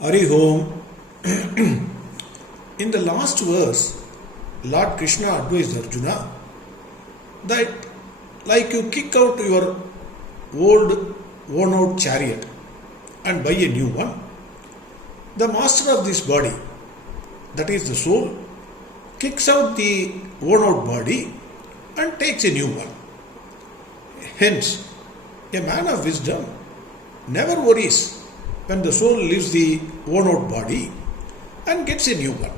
Hari Om. In the last verse, Lord Krishna advised Arjuna that, like you kick out your old worn out chariot and buy a new one, the master of this body, that is the soul, kicks out the worn out body and takes a new one. Hence, a man of wisdom never worries when the soul leaves the worn out body and gets a new one.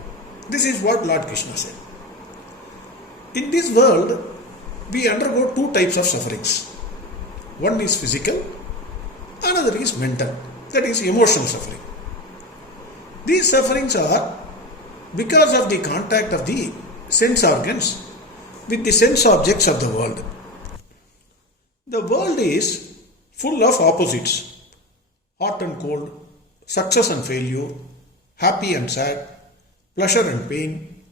This is what Lord Krishna said. In this world, we undergo two types of sufferings. One is physical, another is mental, that is emotional suffering. These sufferings are because of the contact of the sense organs with the sense objects of the world. The world is full of opposites: hot and cold, success and failure, happy and sad, pleasure and pain,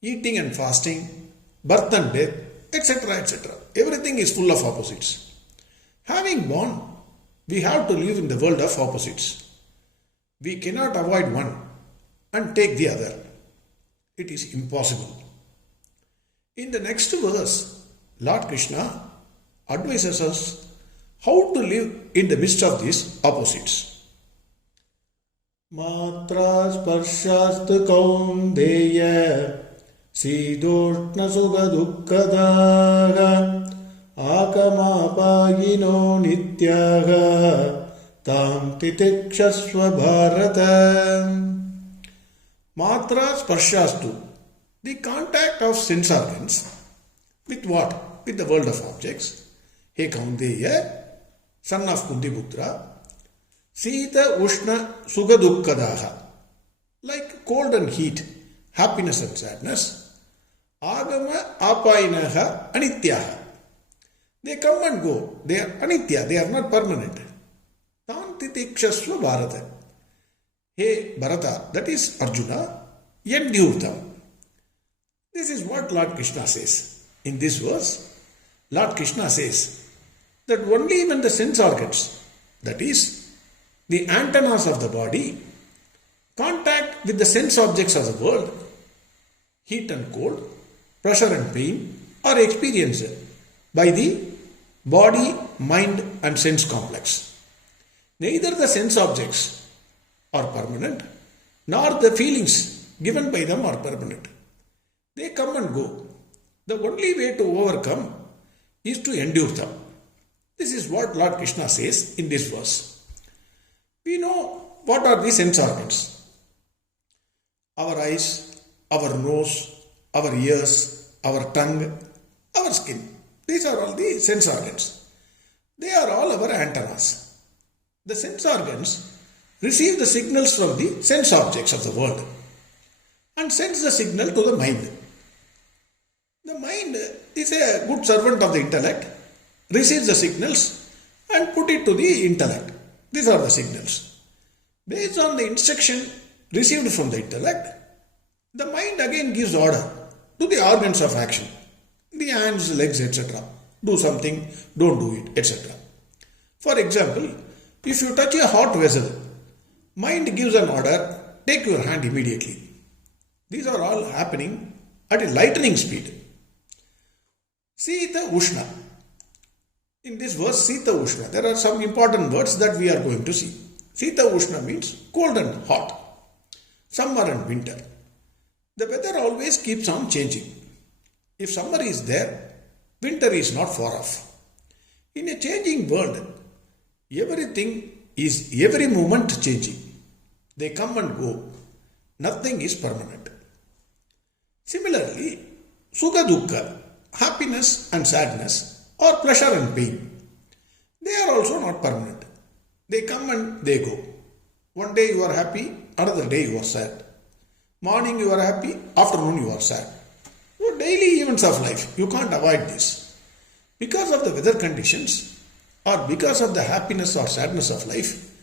eating and fasting, birth and death, etc. etc. Everything is full of opposites. Having born, we have to live in the world of opposites. We cannot avoid one and take the other. It is impossible. In the next verse, Lord Krishna advises us how to live in the midst of these opposites. Matra sparshast kaundeya sidoshna sukha dukkadaha akamapayino nityaha tam titikshasva bharata. Matra sparshastu, the contact of sense organs with what? With the world of objects. He Kaunteya, son of Kunti, putra, Sita Ushna Sukha Dukkadaha, like cold and heat, happiness and sadness, Agama Apayinaha Anityaha. They come and go, they are Anitya, they are not permanent. Tam Titikshasva Bharata. Hey Bharata, that is Arjuna, endure them. This is what Lord Krishna says. In this verse, Lord Krishna says that only when the sense organs, that is, the antennas of the body, contact with the sense objects of the world, heat and cold, pressure and pain, are experienced by the body, mind and sense complex. Neither the sense objects are permanent, nor the feelings given by them are permanent. They come and go. The only way to overcome is to endure them. This is what Lord Krishna says in this verse. We know what are the sense organs. Our eyes, our nose, our ears, our tongue, our skin. These are all the sense organs. They are all our antennas. The sense organs receive the signals from the sense objects of the world and sends the signal to the mind. The mind is a good servant of the intellect, receives the signals and put it to the intellect. These are the signals. Based on the instruction received from the intellect, the mind again gives order to the organs of action, the hands, legs, etc. Do something, don't do it, etc. For example, if you touch a hot vessel, mind gives an order, take your hand immediately. These are all happening at a lightning speed. Sita Ushna. In this verse, Sita Ushna, there are some important words that we are going to see. Sita Ushna means cold and hot, summer and winter. The weather always keeps on changing. If summer is there, winter is not far off. In a changing world, everything is every moment changing. They come and go. Nothing is permanent. Similarly, Sukha Dukkha, happiness and sadness, or pleasure and pain, they are also not permanent. They come and they go. One day you are happy, another day you are sad. Morning you are happy, afternoon you are sad. So daily events of life, you can't avoid this. Because of the weather conditions or because of the happiness or sadness of life,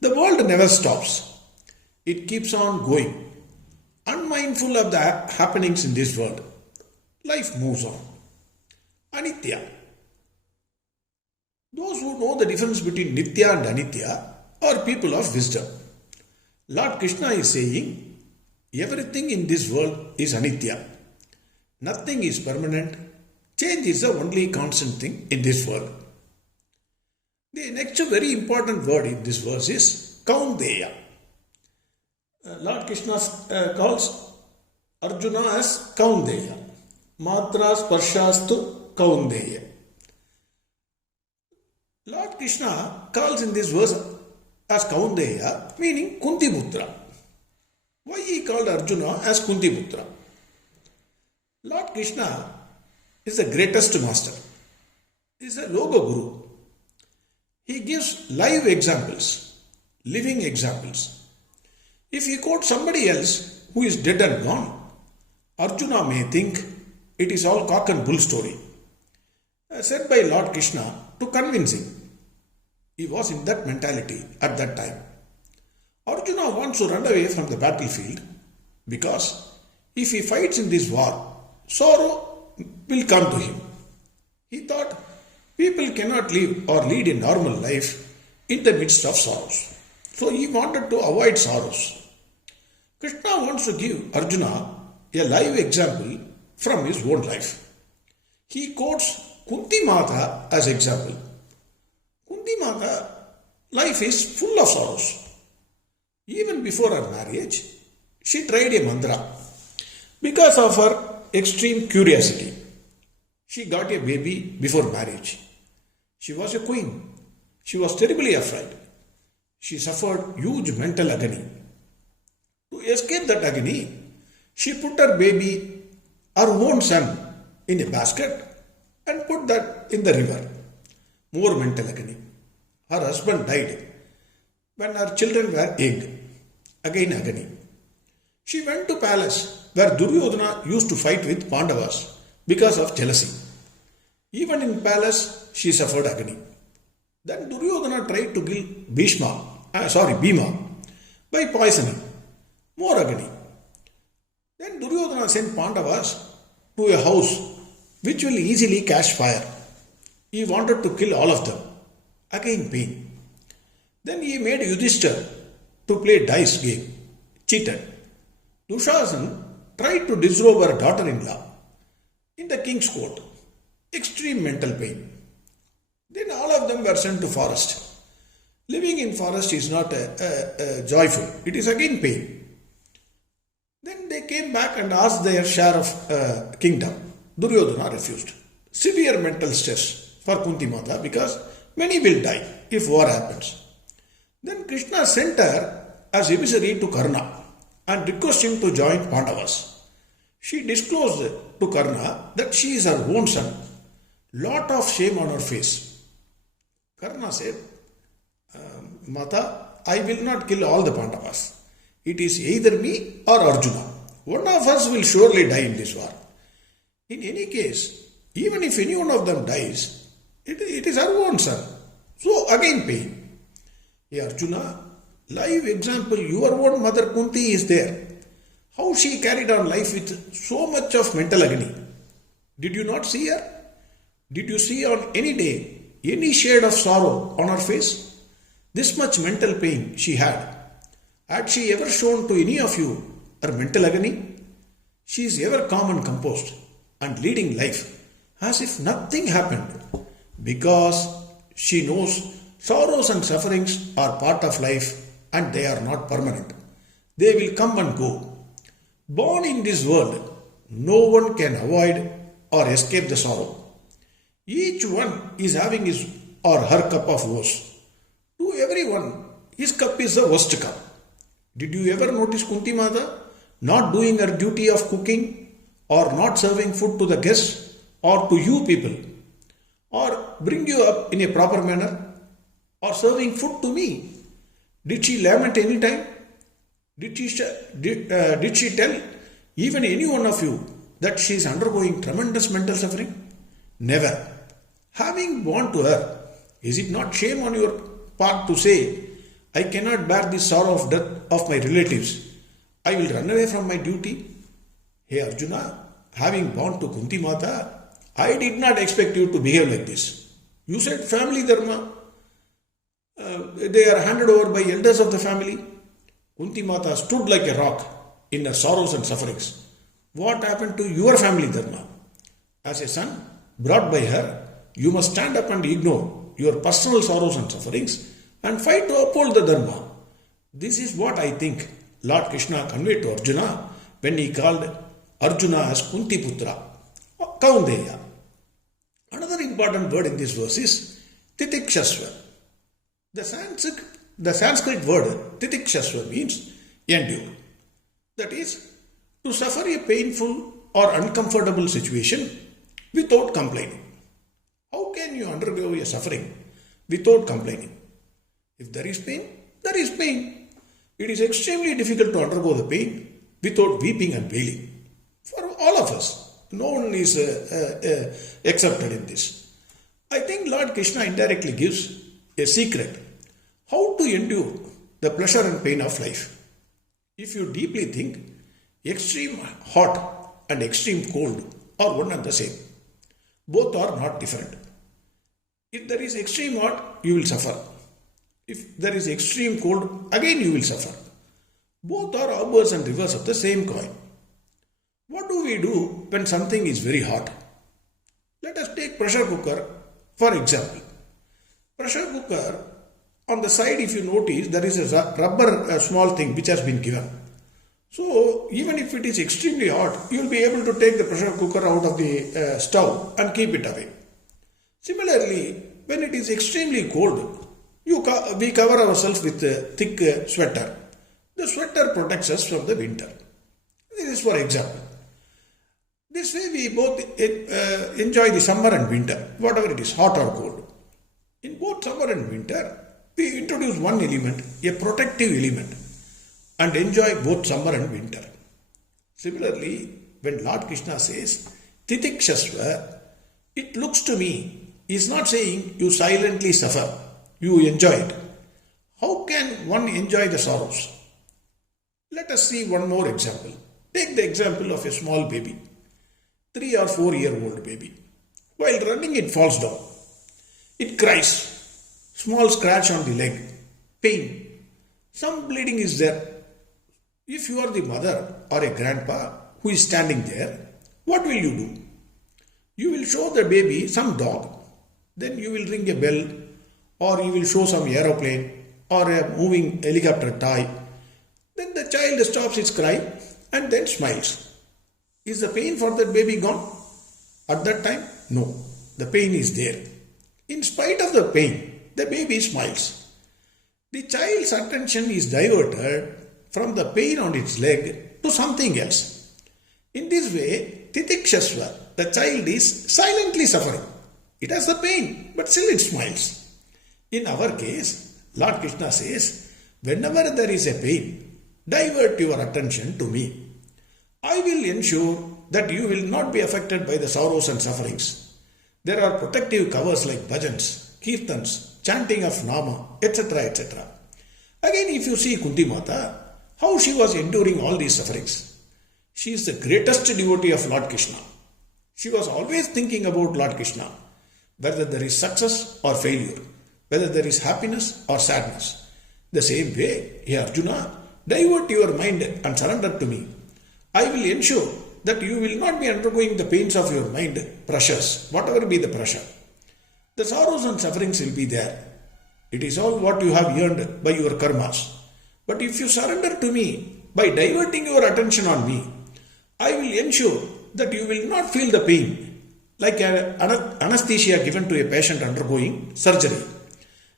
the world never stops. It keeps on going. Unmindful of the happenings in this world, life moves on. Anitya. Those who know the difference between Nitya and Anitya are people of wisdom. Lord Krishna is saying, everything in this world is anitya. Nothing is permanent. Change is the only constant thing in this world. The next very important word in this verse is Kaunteya. Lord Krishna calls Arjuna as Kaunteya. Matra sparshastu Kaunteya. Lord Krishna calls in this verse as Kaunteya, meaning Kunti putra. Why he called Arjuna as Kunti putra? Lord Krishna is the greatest master. He is a Yoga Guru. He gives live examples, living examples. If he quotes somebody else who is dead and gone, Arjuna may think it is all cock and bull story, said by Lord Krishna to convince him. He was in that mentality at that time. Arjuna wants to run away from the battlefield because if he fights in this war, sorrow will come to him. He thought people cannot live or lead a normal life in the midst of sorrows. So he wanted to avoid sorrows. Krishna wants to give Arjuna a live example from his own life. He quotes Kunti Mata as example. Kunti Mata, life is full of sorrows. Even before her marriage, she tried a mantra. Because of her extreme curiosity, she got a baby before marriage. She was a queen. She was terribly afraid. She suffered huge mental agony. To escape that agony, she put her baby, her own son, in a basket and put that in the river. More mental agony. Her husband died when her children were young. Again agony. She went to palace where Duryodhana used to fight with Pandavas because of jealousy. Even in palace, she suffered agony. Then Duryodhana tried to kill Bhima by poisoning. More agony. Then Duryodhana sent Pandavas to a house which will easily catch fire. He wanted to kill all of them. Again pain. Then he made Yudhishthira to play dice game. Cheated. Dushasan tried to disrobe her daughter-in-law in the king's court. Extreme mental pain. Then all of them were sent to forest. Living in forest is not joyful. It is again pain. Then they came back and asked their share of kingdom. Duryodhana refused. Severe mental stress for Kunti Mata because many will die if war happens. Then Krishna sent her as emissary to Karna and requested him to join Pandavas. She disclosed to Karna that she is her own son. Lot of shame on her face. Karna said, Mata, I will not kill all the Pandavas. It is either me or Arjuna. One of us will surely die in this war. In any case, even if any one of them dies, it is our own son. So again pain. Hey Arjuna, live example, your own mother Kunti is there. How she carried on life with so much of mental agony. Did you not see her? Did you see on any day any shade of sorrow on her face? This much mental pain she had. Had she ever shown to any of you her mental agony? She is ever calm and composed and leading life as if nothing happened because she knows sorrows and sufferings are part of life and they are not permanent. They will come and go. Born in this world, no one can avoid or escape the sorrow. Each one is having his or her cup of woes. To everyone, his cup is the worst cup. Did you ever notice Kunti Mata not doing her duty of cooking or not serving food to the guests or to you people or bring you up in a proper manner or serving food to me? Did she lament any time? Did she tell even any one of you that she is undergoing tremendous mental suffering? Never. Having born to her, is it not shame on your part to say, I cannot bear the sorrow of death of my relatives. I will run away from my duty? Hey Arjuna, having born to Kunti Mata, I did not expect you to behave like this. You said family dharma. They are handed over by elders of the family. Kunti Mata stood like a rock in her sorrows and sufferings. What happened to your family dharma? As a son brought by her, you must stand up and ignore your personal sorrows and sufferings and fight to uphold the dharma. This is what I think Lord Krishna conveyed to Arjuna when he called Arjuna as Kunti putra, Kaundeya. Another important word in this verse is Titikshasva. The Sanskrit word Titikshasva means endure. That is, to suffer a painful or uncomfortable situation without complaining. How can you undergo a suffering without complaining? If there is pain, there is pain. It is extremely difficult to undergo the pain without weeping and wailing. For all of us, no one is accepted in this. I think Lord Krishna indirectly gives a secret how to endure the pleasure and pain of life. If you deeply think, extreme hot and extreme cold are one and the same. Both are not different. If there is extreme hot, you will suffer. If there is extreme cold, again you will suffer. Both are opposites and reverse of the same coin. What do we do when something is very hot? Let us take pressure cooker for example. Pressure cooker, on the side if you notice there is a rubber small thing which has been given. So even if it is extremely hot, you will be able to take the pressure cooker out of the stove and keep it away. Similarly, when it is extremely cold, we cover ourselves with a thick sweater. The sweater protects us from the winter. This is for example. This way we both enjoy the summer and winter, whatever it is, hot or cold. In both summer and winter, we introduce one element, a protective element, and enjoy both summer and winter. Similarly, when Lord Krishna says, Titikshasva, it looks to me, he is not saying you silently suffer, you enjoy it. How can one enjoy the sorrows? Let us see one more example. Take the example of a small baby, 3 or 4 year old baby. While running, it falls down. It cries. Small scratch on the leg. Pain. Some bleeding is there. If you are the mother or a grandpa who is standing there, what will you do? You will show the baby some dog. Then you will ring a bell, or you will show some aeroplane or a moving helicopter toy. Then the child stops its cry and then smiles. Is the pain for that baby gone? At that time? No. The pain is there. In spite of the pain, the baby smiles. The child's attention is diverted from the pain on its leg to something else. In this way, Titikshasva, the child is silently suffering. It has the pain, but still it smiles. In our case, Lord Krishna says, whenever there is a pain, divert your attention to me. I will ensure that you will not be affected by the sorrows and sufferings. There are protective covers like bhajans, kirtans, chanting of nama, etc. etc. Again, if you see Kunti Mata, how she was enduring all these sufferings. She is the greatest devotee of Lord Krishna. She was always thinking about Lord Krishna, whether there is success or failure, whether there is happiness or sadness. The same way, hey Arjuna, divert your mind and surrender to me. I will ensure that you will not be undergoing the pains of your mind, pressures, whatever be the pressure. The sorrows and sufferings will be there. It is all what you have earned by your karmas. But if you surrender to me by diverting your attention on me, I will ensure that you will not feel the pain like an anesthesia given to a patient undergoing surgery.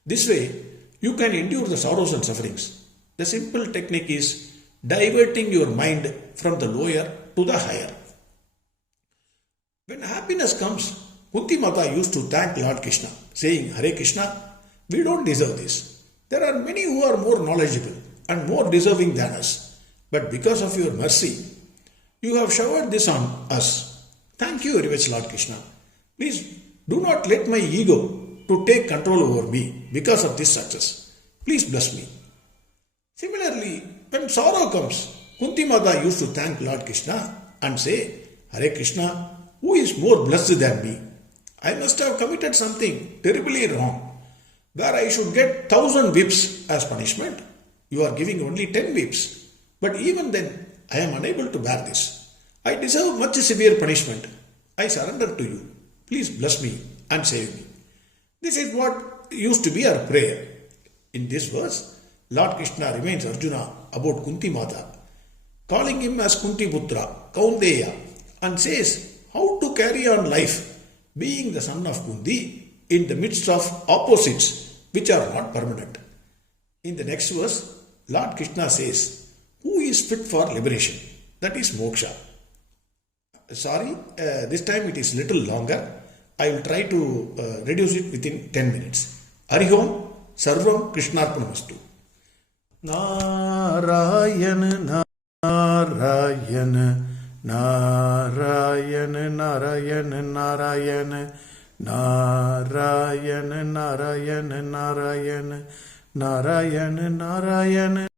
This way, you can endure the sorrows and sufferings. The simple technique is diverting your mind from the lower to the higher. When happiness comes, Kunti Mata used to thank Lord Krishna, saying, Hare Krishna, we don't deserve this. There are many who are more knowledgeable and more deserving than us. But because of your mercy, you have showered this on us. Thank you very much, Lord Krishna. Please do not let my ego to take control over me because of this success. Please bless me. Similarly, when sorrow comes, Kunti Mata used to thank Lord Krishna and say, Hare Krishna, who is more blessed than me? I must have committed something terribly wrong, where I should get 1,000 whips as punishment. You are giving only 10 whips. But even then, I am unable to bear this. I deserve much severe punishment. I surrender to you. Please bless me and save me. This is what used to be our prayer. In this verse, Lord Krishna reminds Arjuna about Kunti Mata, calling him as Kunti putra, Kaunteya, and says how to carry on life, being the son of Kunti in the midst of opposites which are not permanent. In the next verse, Lord Krishna says, who is fit for liberation? That is moksha. Sorry, this time it is little longer. I will try to reduce it within 10 minutes. Arihom Sarvam Krishnarpanamastu. Narayana Narayana Narayana Narayana Narayana Narayana Narayana Narayana Narayana Narayana